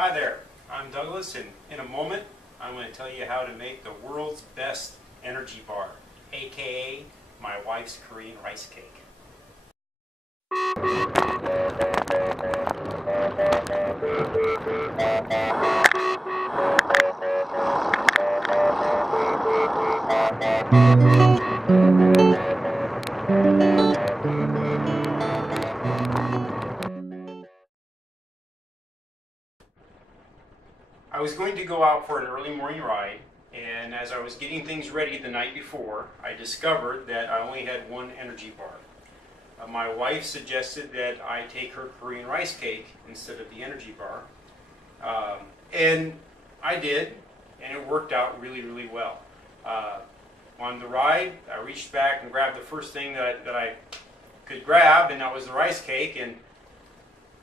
Hi there, I'm Douglas, and in a moment I'm going to tell you how to make the world's best energy bar, aka my wife's Korean rice cake. I was going to go out for an early morning ride, and as I was getting things ready the night before, I discovered that I only had one energy bar. My wife suggested that I take her Korean rice cake instead of the energy bar, and I did, and it worked out really well. On the ride, I reached back and grabbed the first thing that I could grab, and that was the rice cake, and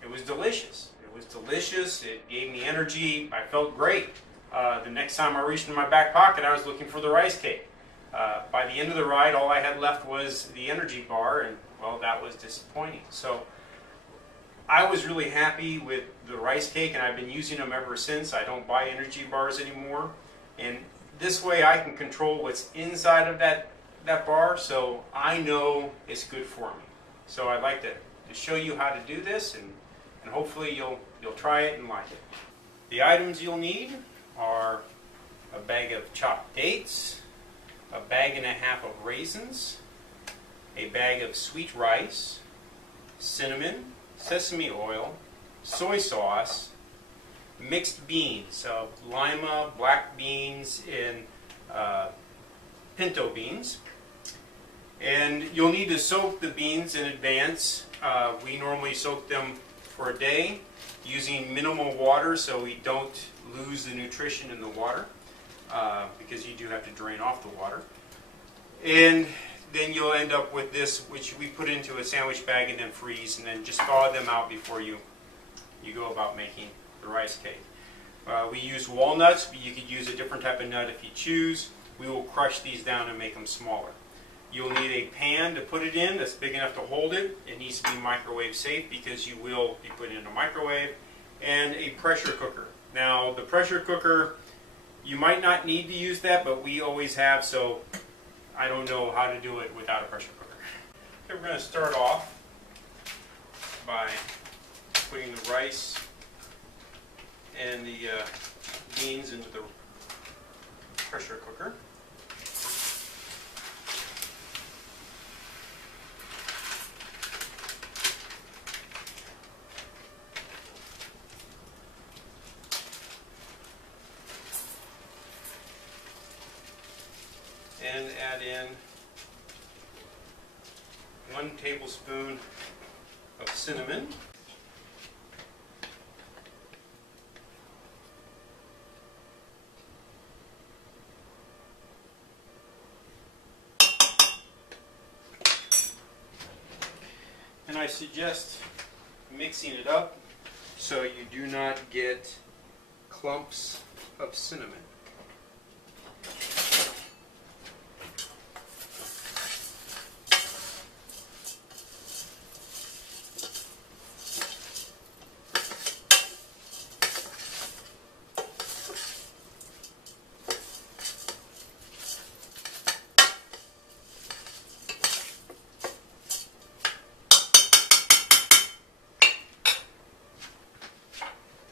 it was delicious. It was delicious. It gave me energy. I felt great. The next time I reached in my back pocket, I was looking for the rice cake. By the end of the ride, all I had left was the energy bar, and well, that was disappointing. So I was really happy with the rice cake, and I've been using them ever since. I don't buy energy bars anymore, and this way I can control what's inside of that bar, so I know it's good for me. So I'd like to show you how to do this, and hopefully you'll try it and like it. The items you'll need are a bag of chopped dates, a bag and a half of raisins, a bag of sweet rice, cinnamon, sesame oil, soy sauce, mixed beans, Lima, black beans, and Pinto beans. And you'll need to soak the beans in advance. We normally soak them for a day using minimal water so we don't lose the nutrition in the water, because you do have to drain off the water. And then you'll end up with this, which we put into a sandwich bag and then freeze, and then just thaw them out before you go about making the rice cake. We use walnuts, but you could use a different type of nut if you choose. We will crush these down and make them smaller. You'll need a pan to put it in that's big enough to hold it. It needs to be microwave safe because you will be putting it in a microwave. And a pressure cooker. Now the pressure cooker, you might not need to use that, but we always have, so I don't know how to do it without a pressure cooker. Okay, we're going to start off by putting the rice and the beans into the pressure cooker. And add in 1 tablespoon of cinnamon, and I suggest mixing it up so you do not get clumps of cinnamon.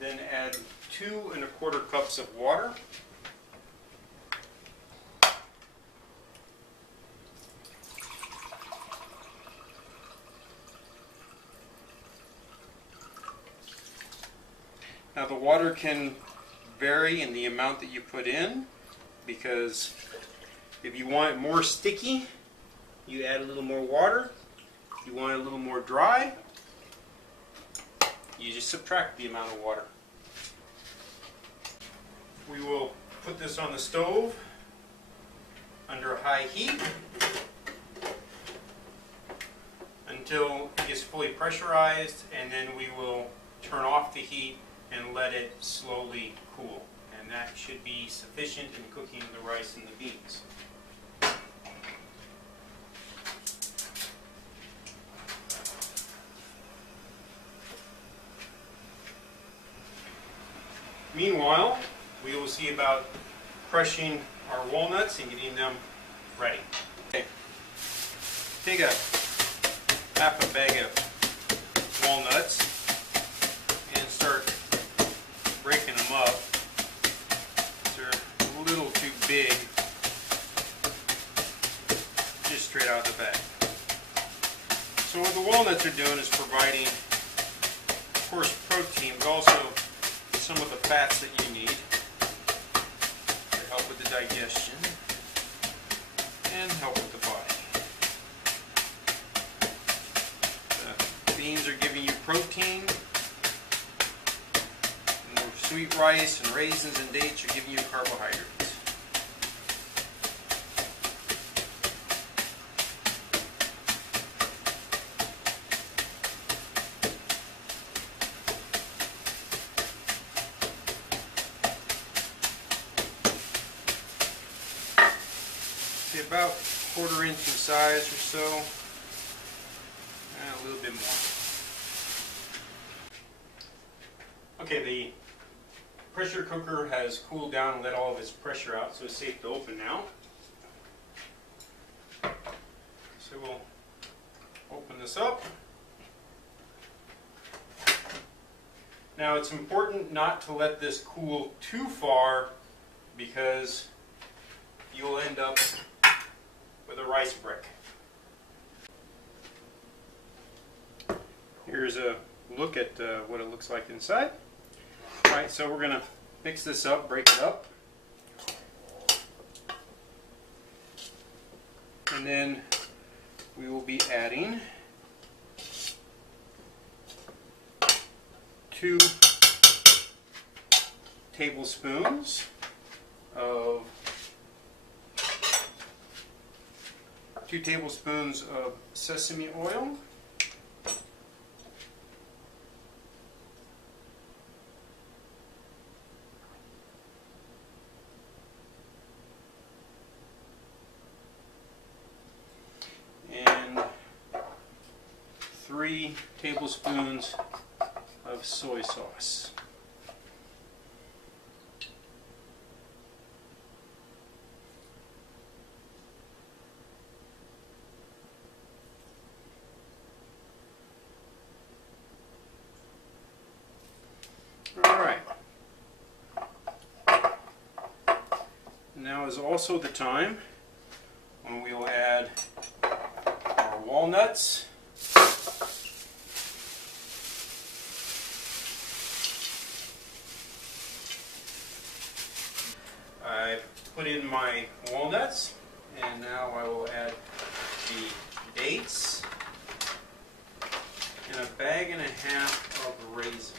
Then add 2 1/4 cups of water. Now the water can vary in the amount that you put in, because if you want it more sticky, you add a little more water. If you want it a little more dry, you just subtract the amount of water. We will put this on the stove under high heat until it gets fully pressurized, and then we will turn off the heat and let it slowly cool. And that should be sufficient in cooking the rice and the beans. Meanwhile, we will see about crushing our walnuts and getting them ready. Okay. Take a half a bag of walnuts and start breaking them up. They're a little too big just straight out of the bag. So what the walnuts are doing is providing, of course, protein, but also some of the fats that you need to help with the digestion and help with the body. The beans are giving you protein, and the sweet rice and raisins and dates are giving you carbohydrates. About 1/4 inch in size or so, and a little bit more. Okay, the pressure cooker has cooled down and let all of its pressure out, so it's safe to open now. So we'll open this up. Now it's important not to let this cool too far, because you'll end up with a rice brick. Here's a look at what it looks like inside. Alright, so we're going to mix this up, break it up. And then we will be adding 2 tablespoons of 2 tablespoons of sesame oil, and 3 tablespoons of soy sauce. Alright, now is also the time when we will add our walnuts. I've put in my walnuts, and now I will add the dates and 1.5 bags of raisins.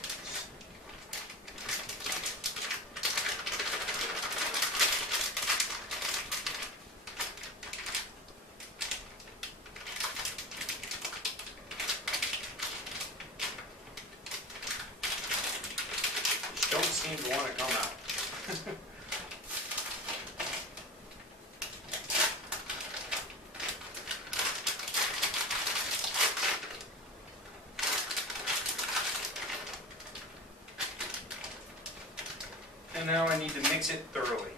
Don't seem to want to come out. And now I need to mix it thoroughly.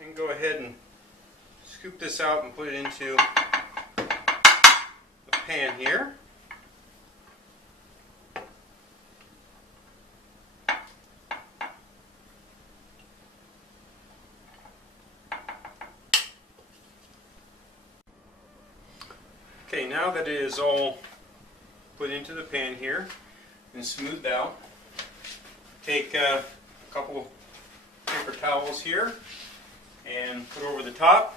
And go ahead and scoop this out and put it into the pan here. Okay, now that it is all put into the pan here and smoothed out, take a couple paper towels here and put over the top,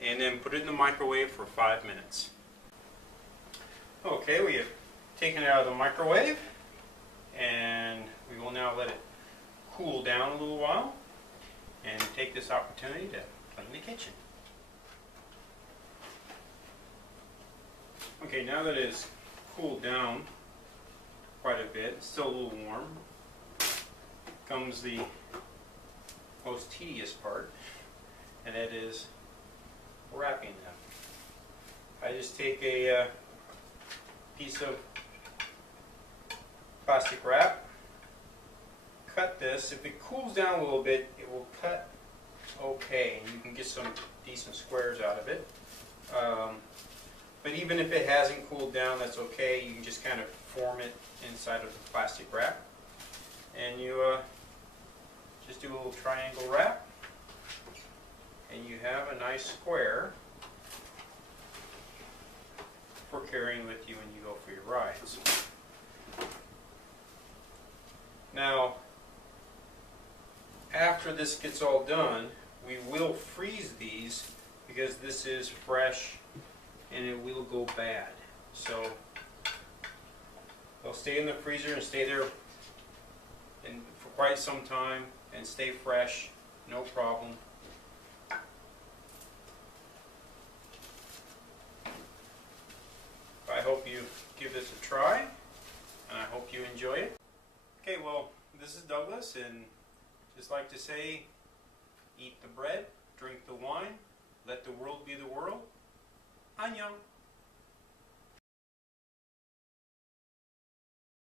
and then put it in the microwave for 5 minutes. Okay, we have taken it out of the microwave, and we will now let it cool down a little while and take take this opportunity to clean the kitchen. Okay, now that it's cooled down quite a bit, it's still a little warm, comes the most tedious part, and that is wrapping them. I just take a piece of plastic wrap, cut this. If it cools down a little bit, it will cut okay, and you can get some decent squares out of it. But even if it hasn't cooled down, that's okay. You can just kind of form it inside of the plastic wrap. And you just do a little triangle wrap, and you have a nice square for carrying with you when you go for your rides. Now, after this gets all done, we will freeze these because this is fresh and it will go bad. So they'll stay in the freezer and stay there for quite some time and stay fresh, no problem. I hope you give this a try, and I hope you enjoy it. Okay, well, this is Douglas, and just like to say, eat the bread, drink the wine, let the world be the world. Annyeong.